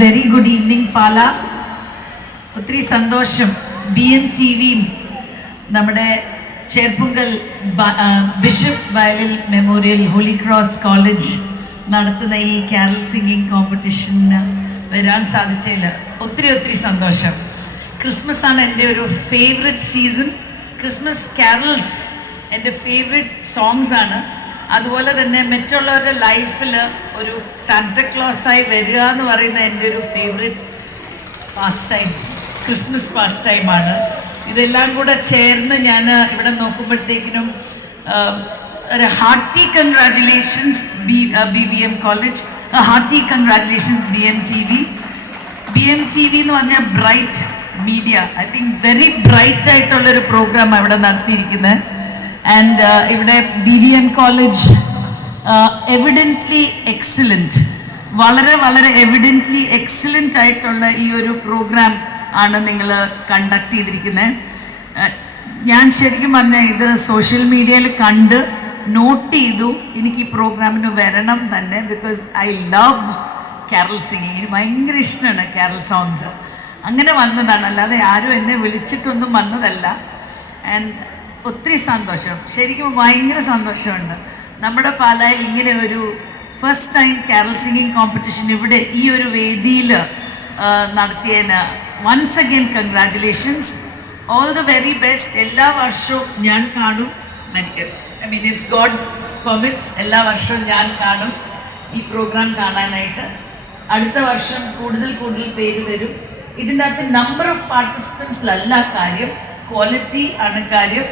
Very good evening പാല ഒത്തിരി സന്തോഷം. B N T വിയും നമ്മുടെ Cherpunkal bishop Vayalil memorial holy cross college നടത്തുന്ന ഈ കാരൽ സിംഗിങ് കോമ്പറ്റീഷന് വരാൻ സാധിച്ചതിൽ ഒത്തിരി ഒത്തിരി സന്തോഷം. ക്രിസ്മസ് ആണ് എന്റെ ഒരു ഫേവററ്റ് സീസൺ ക്രിസ്മസ് കാരൽസ് എന്റെ ഫേവററ്റ് സോങ്സ് ആണ്. അതുപോലെ തന്നെ മറ്റുള്ളവരുടെ ലൈഫിൽ ഒരു സാന്റക്ലോസായി വരിക എന്ന് പറയുന്ന എന്റെ ഒരു ഫേവറേറ്റ് പാസ്റ്റ് ടൈം ക്രിസ്മസ് പാസ്റ്റ് ടൈമാണ് ഇതെല്ലാം കൂടെ ചേർന്ന് ഞാൻ ഇവിടെ നോക്കുമ്പോഴത്തേക്കിനും ഒരു hearty congratulations B B B M college hearty congratulations B M T V B M T V എന്ന് പറഞ്ഞാൽ bright media I think very bright ആയിട്ടുള്ളൊരു പ്രോഗ്രാം ഇവിടെ നടത്തിയിരിക്കുന്നത്. ആൻഡ് ഇവിടെ B V M college evidently excellent വളരെ വളരെ evidently excellent ആയിട്ടുള്ള ഈ ഒരു പ്രോഗ്രാം ആണ് നിങ്ങൾ കണ്ടക്ട് ചെയ്തിരിക്കുന്നത് ഞാൻ ശരിക്കും പറഞ്ഞാൽ ഇത് സോഷ്യൽ മീഡിയയിൽ കണ്ട് നോട്ട് ചെയ്തു എനിക്ക് ഈ പ്രോഗ്രാമിന് വരണം തന്നെ because I love carol singing എനിക്ക് ഭയങ്കര ഇഷ്ടമാണ് കേരൾ സോങ്സ് അങ്ങനെ വന്നതാണ്. അല്ലാതെ ആരും എന്നെ വിളിച്ചിട്ടൊന്നും വന്നതല്ല. ആൻഡ് ഒത്തിരി സന്തോഷം. ശരിക്കും ഭയങ്കര സന്തോഷമുണ്ട്. നമ്മുടെ പാലായിൽ ഇങ്ങനെ ഒരു first time carol singing competition ഇവിടെ ഈ ഒരു വേദിയിൽ നടത്തിയതിന് once again congratulations all the very best എല്ലാ വർഷവും ഞാൻ കാണും. I mean if God permits എല്ലാ വർഷവും ഞാൻ കാണും ഈ പ്രോഗ്രാം കാണാനായിട്ട്. അടുത്ത വർഷം കൂടുതൽ കൂടുതൽ പേര് വരും. ഇതിന്റെ അകത്ത് നമ്പർ ഓഫ് പാർട്ടിസിപ്പൻസിലല്ല കാര്യം ക്വാളിറ്റി ആണ് കാര്യം.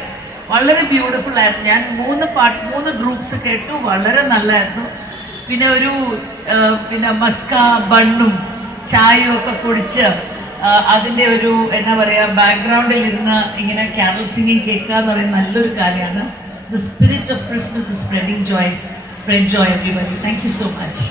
വളരെ ബ്യൂട്ടിഫുൾ ആയിരുന്നു. ഞാൻ മൂന്ന് പാട്ട് മൂന്ന് ഗ്രൂപ്പ്സ് കേട്ടു. വളരെ നല്ലതായിരുന്നു പിന്നെ ഒരു പിന്നെ മസ്ക ബണ്ണും ചായയും ഒക്കെ കുടിച്ച് അതിന്റെ ഒരു എന്നാ പറയുക ബാക്ക്ഗ്രൗണ്ടിൽ ഇരുന്ന് ഇങ്ങനെ കാരൽ സിംഗിങ് കേൾക്കുക എന്ന് പറയുന്ന നല്ലൊരു കാര്യമാണ്. The spirit of Christmas is spreading joy spread joy everybody thank you so much